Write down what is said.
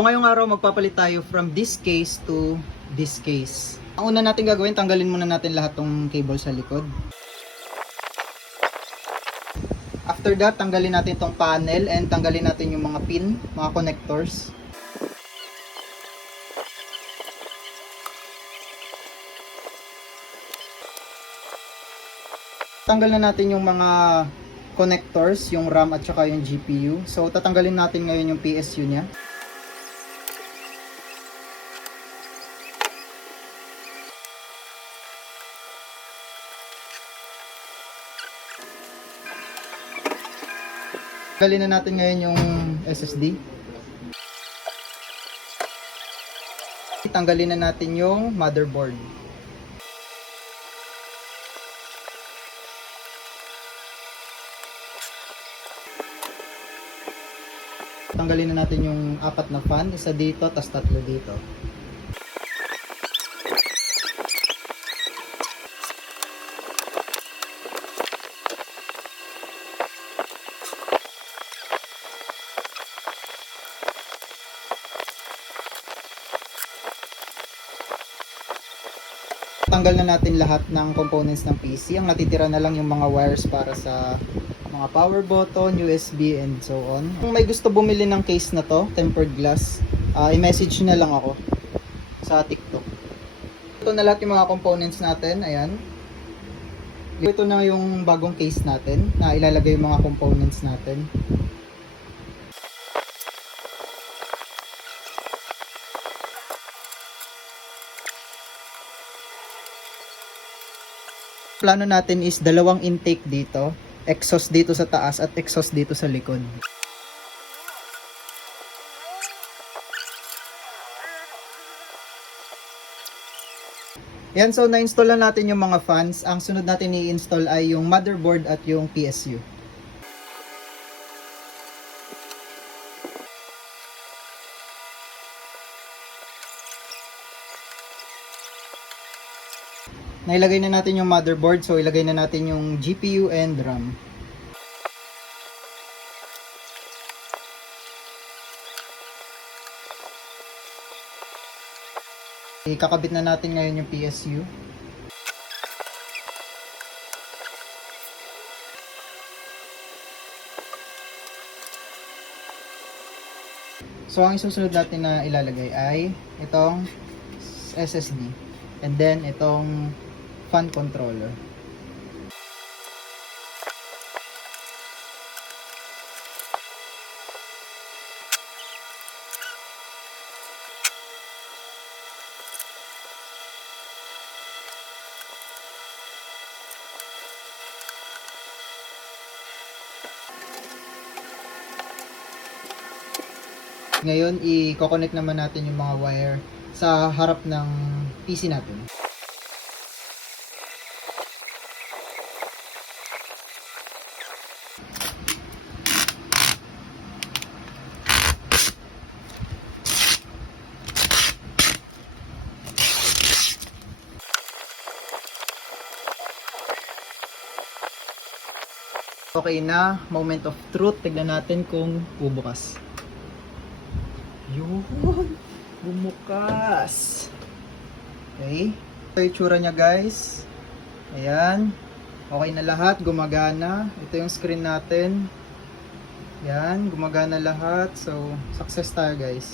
So, ngayong araw magpapalit tayo from this case to this case. Ang una natin gagawin, tanggalin muna natin lahat ng cable sa likod. After that, tanggalin natin tong panel and tanggalin natin yung mga pin, mga connectors. Tanggal na natin yung mga connectors, yung RAM at saka yung GPU. So tatanggalin natin ngayon yung PSU niya. Tanggalin na natin ngayon yung SSD. Tanggalin na natin yung motherboard. Tanggalin na natin yung 4 na fan, isa dito, tas 3 dito. Tanggal na natin lahat ng components ng PC. Ang natitira na lang yung mga wires para sa mga power button, USB, and so on. Kung may gusto bumili ng case na to, tempered glass, i-message na lang ako sa TikTok. Ito na lahat yung mga components natin. Ayan. Ito na yung bagong case natin na ilalagay yung mga components natin. Plano natin is dalawang intake dito, exhaust dito sa taas at exhaust dito sa likod. Yan, so na-install na natin yung mga fans. Ang sunod natin i-install ay yung motherboard at yung PSU. Nailagay na natin yung motherboard, so ilagay na natin yung GPU and RAM. Ikakabit na natin ngayon yung PSU. So ang isusunod natin na ilalagay ay itong SSD and then itong fan controller. Ngayon, i-connect naman natin yung mga wire sa harap ng PC natin. Okay na, moment of truth. Tignan natin kung bubukas. Yun! Bumukas! Okay. Ito yung itsura niya, guys. Ayan. Okay na lahat. Gumagana. Ito yung screen natin. Ayan. Gumagana lahat. So, success tayo, guys.